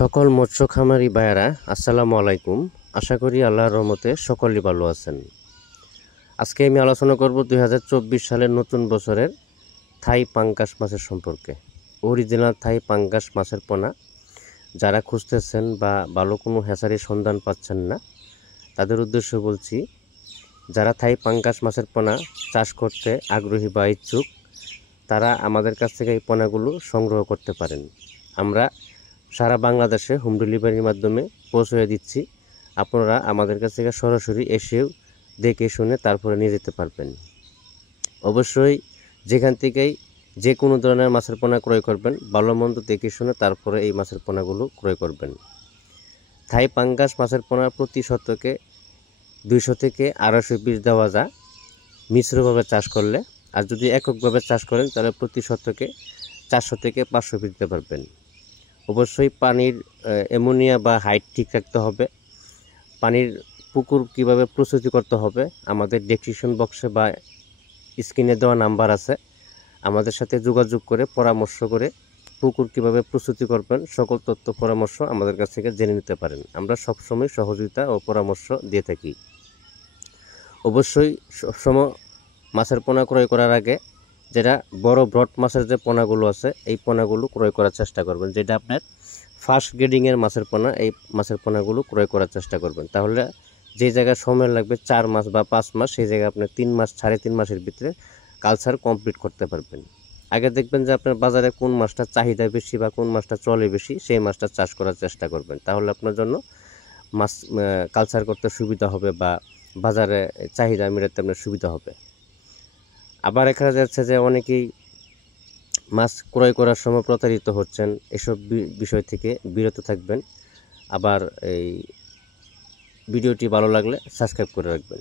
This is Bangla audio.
সকল মৎস্য খামারি ভাইয়ারা আসসালামু আলাইকুম। আশা করি আল্লাহর রহমতে সকলেই ভালো আছেন। আজকে আমি আলোচনা করব 2024 সালের নতুন বছরের থাই পাঙ্গাস মাছের সম্পর্কে। অরিজিনাল থাই পাঙ্গাস মাছের পোনা যারা খুঁজতেছেন বা ভালো কোনো হ্যাচারির সন্ধান পাচ্ছেন না, তাদের উদ্দেশ্য বলছি, যারা থাই পাঙ্গাস মাছের পোনা চাষ করতে আগ্রহী বা ইচ্ছুক, তারা আমাদের কাছ থেকে এই পোনাগুলো সংগ্রহ করতে পারেন। আমরা সারা বাংলাদেশে হোম ডেলিভারির মাধ্যমে পৌঁছে দিচ্ছি। আপনারা আমাদের কাছ থেকে সরাসরি এসেও দেখে শুনে তারপরে নিয়ে যেতে পারবেন। অবশ্যই যেখান থেকেই যে কোনো ধরনের মাছের পোনা ক্রয় করবেন, ভালো মন্দ দেখে শুনে তারপরে এই মাছের পোনাগুলো ক্রয় করবেন। থাই পাঙ্গাস মাছের পোনা প্রতি শতকে 200 থেকে 250 পিস দেওয়া যায় মিশ্রভাবে চাষ করলে। আর যদি এককভাবে চাষ করেন তাহলে প্রতি শতকে 400 থেকে 500 পিস দিতে পারবেন। অবশ্যই পানির অ্যামোনিয়া বা হাইট ঠিক রাখতে হবে। পানির পুকুর কিভাবে প্রস্তুতি করতে হবে আমাদের ডেসক্রিপশন বক্সে বা স্ক্রিনে দেওয়া নাম্বার আছে, আমাদের সাথে যোগাযোগ করে পরামর্শ করে পুকুর কিভাবে প্রস্তুতি করবেন সকল তথ্য পরামর্শ আমাদের কাছ থেকে জেনে নিতে পারেন। আমরা সবসময় সহযোগিতা ও পরামর্শ দিয়ে থাকি। অবশ্যই সবসময় মাছের পোনা ক্রয় করার আগে যেটা বড় ব্রড মাছের যে পোনাগুলো আছে এই পোনাগুলো ক্রয় করার চেষ্টা করবেন। যেটা আপনার ফার্স্ট গ্রেডিংয়ের মাছের পোনা, এই মাছের পোনাগুলো ক্রয় করার চেষ্টা করবেন। তাহলে যে জায়গায় সময় লাগবে 4 মাস বা 5 মাস, সেই জায়গায় আপনি 3 মাস 3.5 মাসের ভিতরে কালচার কমপ্লিট করতে পারবেন। আগে দেখবেন যে আপনার বাজারে কোন মাছটা চাহিদা বেশি বা কোন মাছটা চলে বেশি, সেই মাছটা চাষ করার চেষ্টা করবেন। তাহলে আপনার জন্য মাছ কালচার করতে সুবিধা হবে বা বাজারে চাহিদা মেটাতে আপনার সুবিধা হবে। আবার দেখা যাচ্ছে যে অনেকেই মাছ ক্রয় করার সময় প্রতারিত হচ্ছেন। এসব বিষয় থেকে বিরত থাকবেন। আবার এই ভিডিওটি ভালো লাগলে সাবস্ক্রাইব করে রাখবেন।